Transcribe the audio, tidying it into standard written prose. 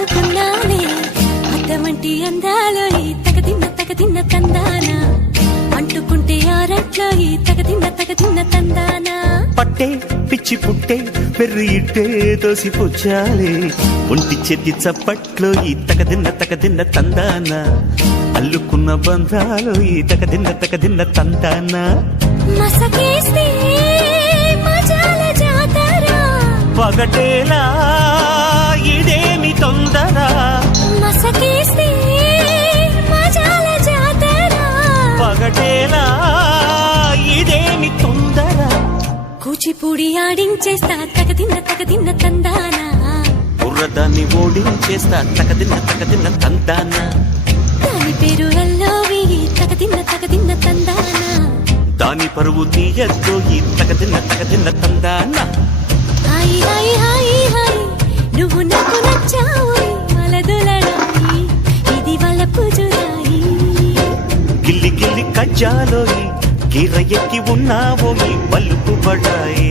దాచుకున్నానే అద్దమంటి అందాలో ఈ తగదిన్న తందాన అంటుకుంటే ఆరట్లో ఈ తగదిన్న తందాన పట్టే పిచ్చి పుట్టే పెర్రి ఇట్టే దోసి పుచ్చాలే ఒంటి చేతి చప్పట్లో ఈ తగదిన్న తందాన అల్లుకున్న బంధాలు ఈ తగదిన్న తందాన మసకేస్తే మజాల జాతర పగటేలా ఇదేమి తొందర మసకేస్తే మజాల జాతర పగటేలా ఇదేమి తొందర కూచిపూడి ఆడించేస్తా తగదిన్న తందాన బుర్రదాన్ని ఓడించేస్తా తగదిన్న తందాన దాని పేరు ఎల్లోవి తగదిన్న తందాన దాని పరువు తీయద్దు ఈ తగదిన్న తందాన హాయ్ హాయ్ హాయ్ హాయ్ నువ్వు నాకు నచ్చావు మలదులడాయి ఇది వాళ్ళ పూజురాయి గిల్లి గిల్లి కజ్జాలోయి గిర్ర ఎక్కి ఉన్నావో ఈ పలుకు బడాయి